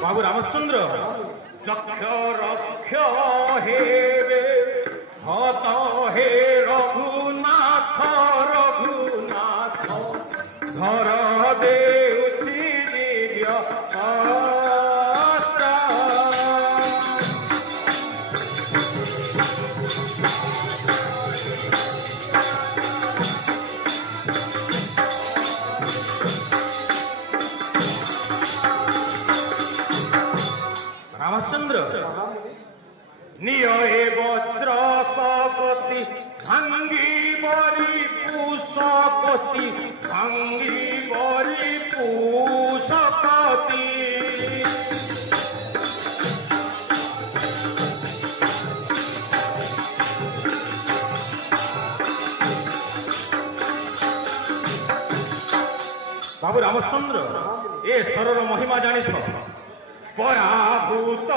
बाबू रामचंद्र चक्ष रक्ष हेवे हत हे रघुनाथ रघुनाथ घर देउची दिव्य अस्त्र। रामचंद्र निय वज्र सपति भांगी बरी पूषपति भांगी बरी पूषपति। बाबू रामचंद्र ए सरर महिमा जानी थो पराभूत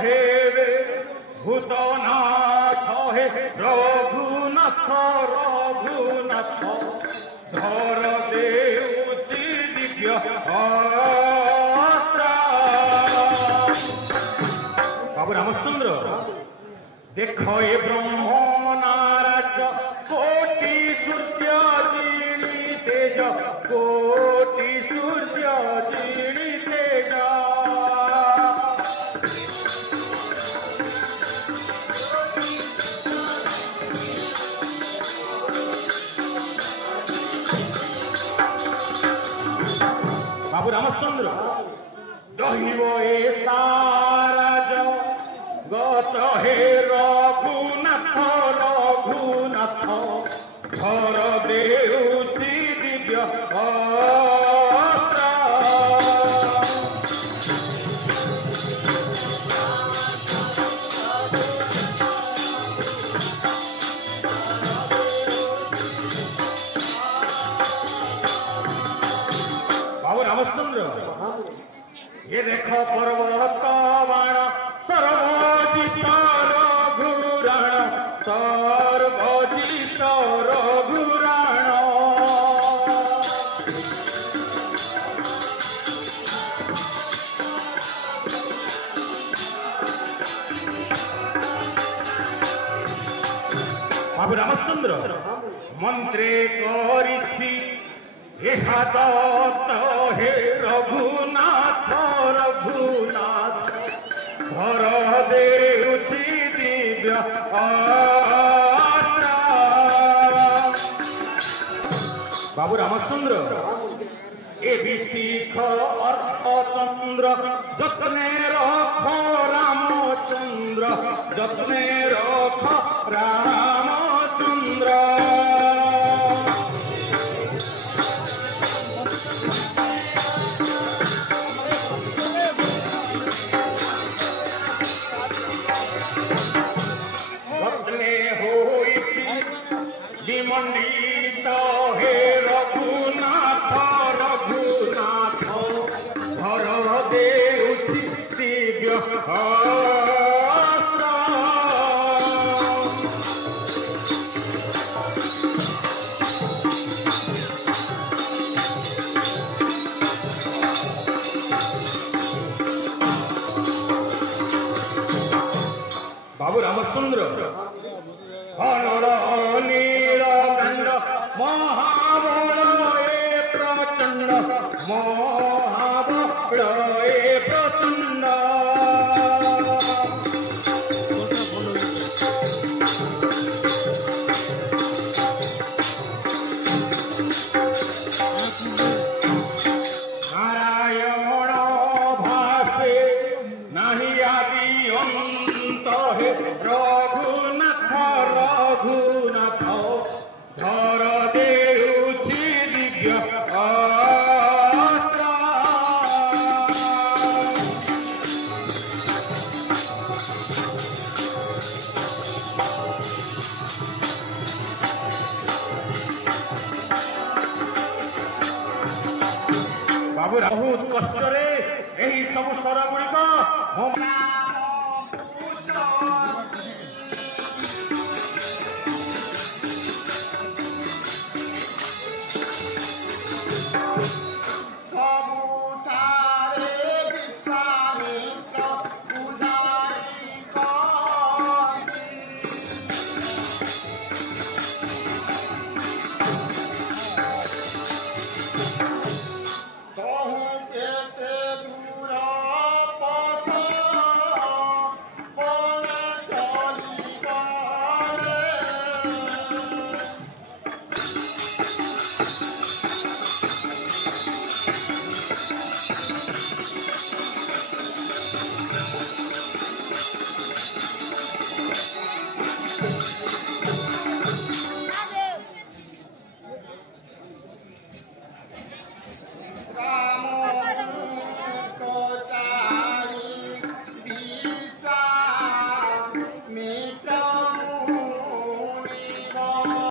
हेवे भूतनाथ हे रघुनाथ रघुनाथ धर देउची दिव्य अस्त्र। बाबू रामचंद्र देख ए ब्रह्म नाराज कोटि सूर्य जीणी तेज कोटि सूर्य जीणी तेज। बाबू रामचंद्र दहिब ए साराज गत हे रघुनाथ रघुनाथ घर देउची दिव्य अस्त्र। बाबू रामचंद्र ये देख पर्वत बाण सर्वजित रघुराण सर्वजित रघुराण। बाबू रामचंद्र मंत्रे करिछि एहा दत्त हे रघुनाथ रघुनाथ घर देउछि दिव्य अस्त्र। बाबू रामचंद्र ए विशिख अर्धचंद्र जतने रख रामचंद्र जतने रख रामचंद्र। मंडित हे रघुनाथ रघुनाथ घर देउछि दिव्य अस्त्र। बाबू रामचंद्र हनर नीलकंठ महाबल ए प्रचंड महाबल ए प्रचंड। नारायण भासे नहीं आदि अंत हे रघुनाथ रघुनाथ धर देउछि दिव्य अस्त्र। बाबू बहुत कष्ट रे एही सब स्वर गुड़िक